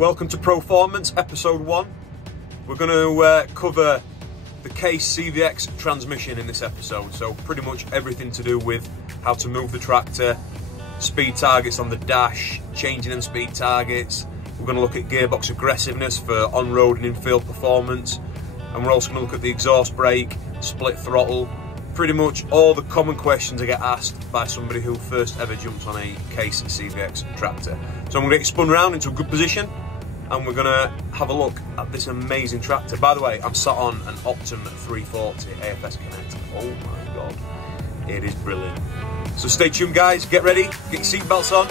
Welcome to ProFormance episode 1. We're going to cover the Case CVX transmission in this episode, so pretty much everything to do with how to move the tractor, speed targets on the dash, changing them speed targets. We're going to look at gearbox aggressiveness for on-road and in-field performance, and we're also going to look at the exhaust brake, split throttle, pretty much all the common questions I get asked by somebody who first ever jumps on a Case CVX tractor. So I'm going to get you spun around into a good position, and we're going to have a look at this amazing tractor. By the way, I'm sat on an Optim 340 AFS Connect. Oh my god, it is brilliant. So stay tuned guys, get ready, get your seatbelts on,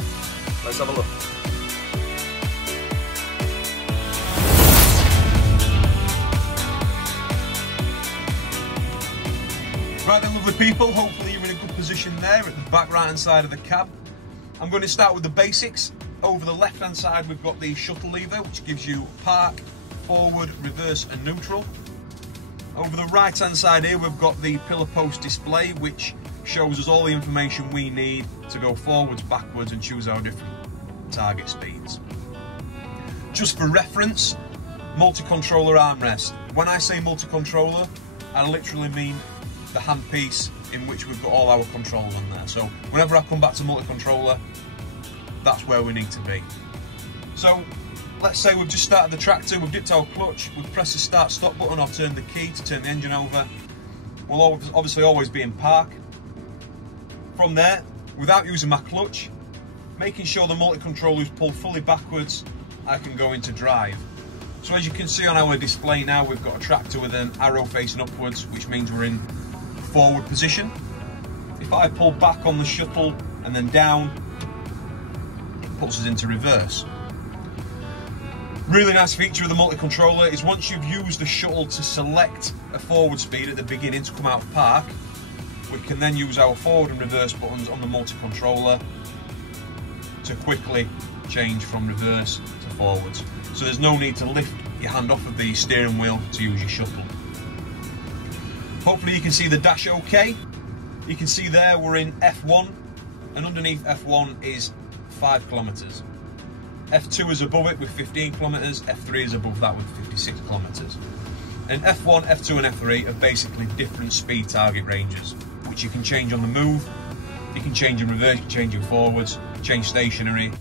let's have a look. Right then, lovely people, hopefully you're in a good position there at the back right hand side of the cab. I'm going to start with the basics. Over the left hand side we've got the shuttle lever, which gives you park, forward, reverse and neutral. Over the right hand side here we've got the pillar post display, which shows us all the information we need to go forwards, backwards and choose our different target speeds. Just for reference, multi-controller armrest. When I say multi-controller, I literally mean the handpiece in which we've got all our controls on there. So whenever I come back to multi-controller, that's where we need to be. So let's say we've just started the tractor, we've dipped our clutch, we've pressed the start stop button or turned the key to turn the engine over. We'll obviously always be in park. From there, without using my clutch, making sure the multi-controller is pulled fully backwards, I can go into drive. So as you can see on our display now, we've got a tractor with an arrow facing upwards, which means we're in forward position. If I pull back on the shuttle and then down, it puts us into reverse. Really nice feature of the multi-controller is once you've used the shuttle to select a forward speed at the beginning to come out of park, we can then use our forward and reverse buttons on the multi-controller to quickly change from reverse to forwards. So there's no need to lift your hand off of the steering wheel to use your shuttle. Hopefully you can see the dash okay. You can see there we're in F1, and underneath F1 is 5 kilometers. F2 is above it with 15 kilometers, F3 is above that with 56 kilometers. And F1, F2 and F3 are basically different speed target ranges, which you can change on the move, you can change in reverse, you can change in forwards, change stationary.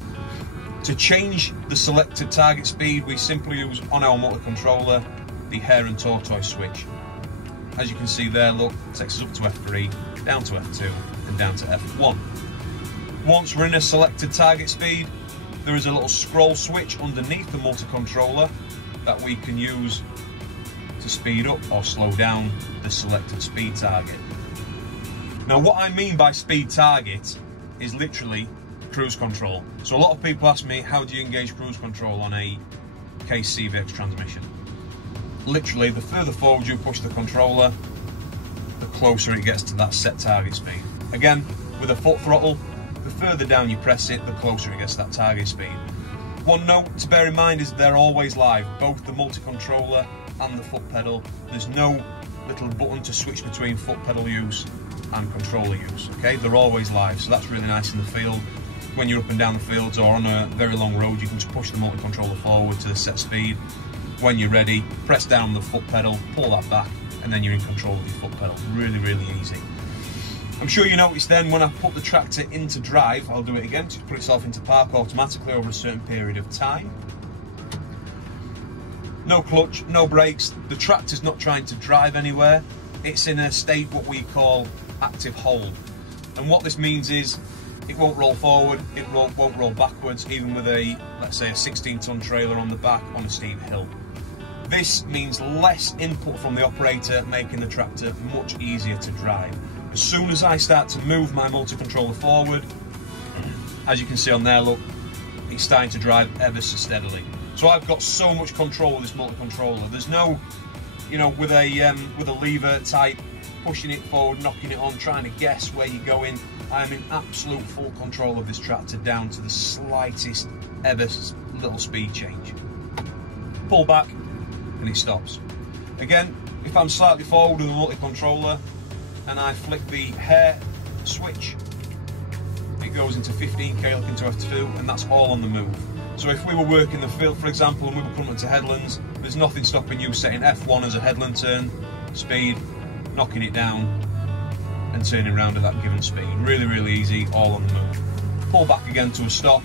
To change the selected target speed, we simply use on our multi-controller the hare and tortoise switch. As you can see there, look, it takes us up to F3, down to F2 and down to F1. Once we're in a selected target speed, there is a little scroll switch underneath the multi-controller that we can use to speed up or slow down the selected speed target. Now what I mean by speed target is literally cruise control. So a lot of people ask me, how do you engage cruise control on a Case CVX transmission? Literally, the further forward you push the controller, the closer it gets to that set target speed. Again, with a foot throttle, the further down you press it, the closer it gets to that target speed. One note to bear in mind is they're always live, both the multi-controller and the foot pedal. There's no little button to switch between foot pedal use and controller use, okay? They're always live, so that's really nice in the field. When you're up and down the fields or on a very long road, you can just push the multi-controller forward to the set speed. When you're ready, press down the foot pedal, pull that back, and then you're in control of your foot pedal. Really, really easy. I'm sure you noticed then when I put the tractor into drive, I'll do it again to put itself into park automatically over a certain period of time. No clutch, no brakes, the tractor's not trying to drive anywhere. It's in a state what we call active hold. And what this means is it won't roll forward, it won't roll backwards, even with a, let's say, a 16-ton trailer on the back on a steep hill. This means less input from the operator, making the tractor much easier to drive. As soon as I start to move my multi-controller forward, as you can see on there, look, it's starting to drive ever so steadily. So I've got so much control with this multi-controller. There's no, you know, with a lever type, pushing it forward, knocking it on, trying to guess where you're going. I am in absolute full control of this tractor down to the slightest ever little speed change. Pull back and it stops. Again, if I'm slightly forward with the multi-controller and I flick the hare switch, it goes into 15k, look into F2, and that's all on the move. So if we were working the field, for example, and we were coming to headlands, there's nothing stopping you setting F1 as a headland turn speed, knocking it down and turning around at that given speed. Really, really easy, all on the move. Pull back again to a stop.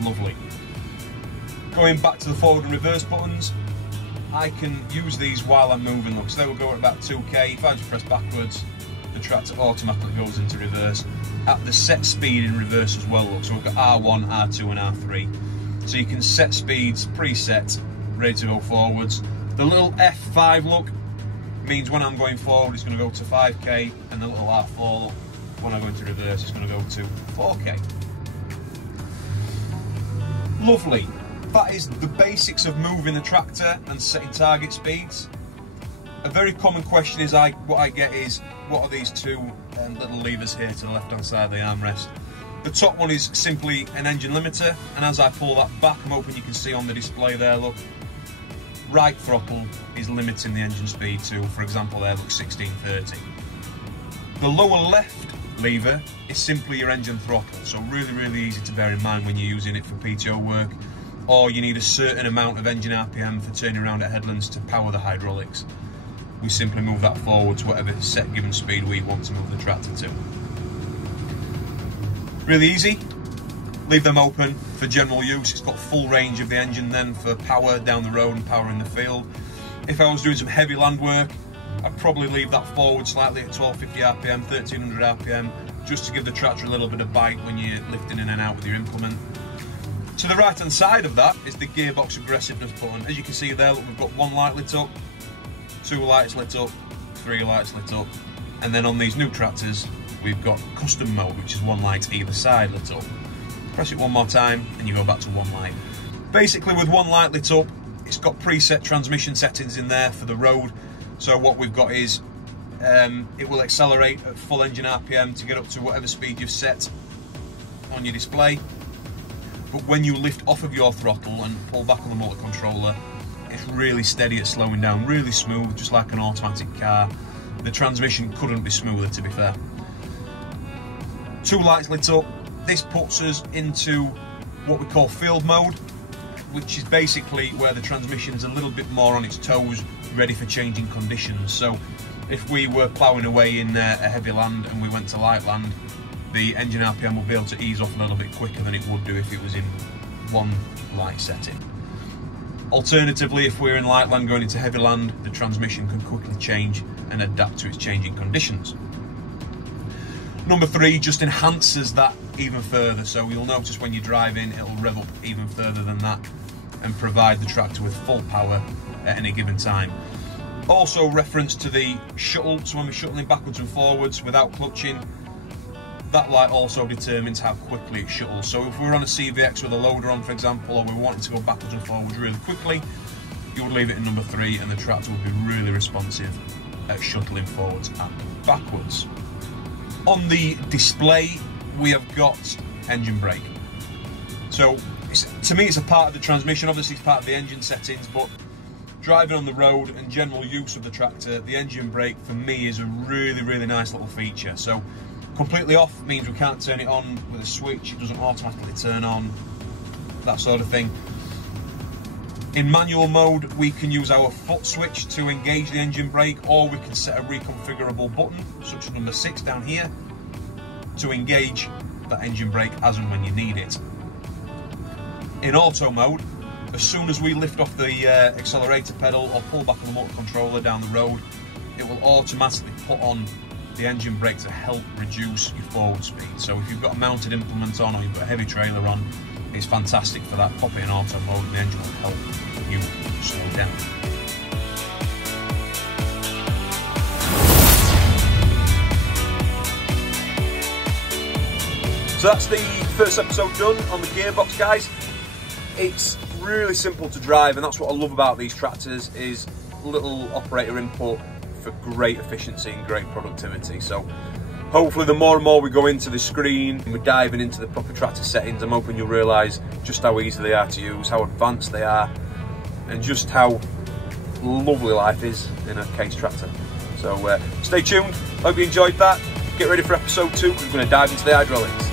Lovely. Going back to the forward and reverse buttons, I can use these while I'm moving. Look, so they will go at about 2k. If I just press backwards, the tractor automatically goes into reverse at the set speed in reverse as well. Look, so we've got R1, R2 and R3. So you can set speeds preset, ready to go forwards. The little F5 look means when I'm going forward it's going to go to 5k, and the little R4 look, when I go into reverse it's going to go to 4k. Lovely. That is the basics of moving the tractor and setting target speeds. A very common question is what I get is, what are these two little levers here to the left hand side of the armrest? The top one is simply an engine limiter, and as I pull that back, I'm hoping you can see on the display there, look, right throttle is limiting the engine speed to, for example there, look, 1630. The lower left lever is simply your engine throttle, so really, really easy to bear in mind when you're using it for PTO work, or you need a certain amount of engine RPM for turning around at headlands to power the hydraulics. We simply move that forward to whatever set given speed we want to move the tractor to. Really easy. Leave them open for general use. It's got full range of the engine then for power down the road and power in the field. If I was doing some heavy land work, I'd probably leave that forward slightly at 1250 RPM, 1300 RPM, just to give the tractor a little bit of bite when you're lifting in and out with your implement. To the right hand side of that is the gearbox aggressiveness button. As you can see there, look, we've got one light lit up, two lights lit up, three lights lit up, and then on these new tractors we've got custom mode, which is one light either side lit up. Press it one more time and you go back to one light. Basically with one light lit up, it's got preset transmission settings in there for the road. So what we've got is it will accelerate at full engine RPM to get up to whatever speed you've set on your display. But when you lift off of your throttle and pull back on the motor controller, it's really steady at slowing down, really smooth, just like an automatic car. The transmission couldn't be smoother, to be fair. Two lights lit up. This puts us into what we call field mode, which is basically where the transmission is a little bit more on its toes, ready for changing conditions. So if we were ploughing away in a heavy land and we went to light land, the engine RPM will be able to ease off a little bit quicker than it would do if it was in one light setting. Alternatively, if we're in light land going into heavy land, the transmission can quickly change and adapt to its changing conditions. Number 3 just enhances that even further, so you'll notice when you're driving it'll rev up even further than that and provide the tractor with full power at any given time. Also reference to the shuttle, so when we're shuttling backwards and forwards without clutching, that light also determines how quickly it shuttles. So if we're on a CVX with a loader on, for example, or we're wanting to go backwards and forwards really quickly, you would leave it in number 3 and the tractor would be really responsive at shuttling forwards and backwards. On the display, we have got engine brake. So to me it's a part of the transmission, obviously it's part of the engine settings, but driving on the road and general use of the tractor, the engine brake for me is a really, really nice little feature. So completely off means we can't turn it on with a switch, it doesn't automatically turn on, that sort of thing. In manual mode, we can use our foot switch to engage the engine brake, or we can set a reconfigurable button, such as number 6 down here, to engage that engine brake as and when you need it. In auto mode, as soon as we lift off the accelerator pedal or pull back on the motor controller down the road, it will automatically put on the engine brake to help reduce your forward speed. So if you've got a mounted implement on or you've got a heavy trailer on, it's fantastic for that. Pop it in auto mode and the engine will help you slow down. So that's the first episode done on the gearbox, guys. It's really simple to drive, and that's what I love about these tractors, is little operator input for great efficiency and great productivity. So hopefully the more and more we go into the screen and we're diving into the proper tractor settings, I'm hoping you'll realise just how easy they are to use, how advanced they are, and just how lovely life is in a Case tractor. So stay tuned, hope you enjoyed that. Get ready for episode 2, we're going to dive into the hydraulics.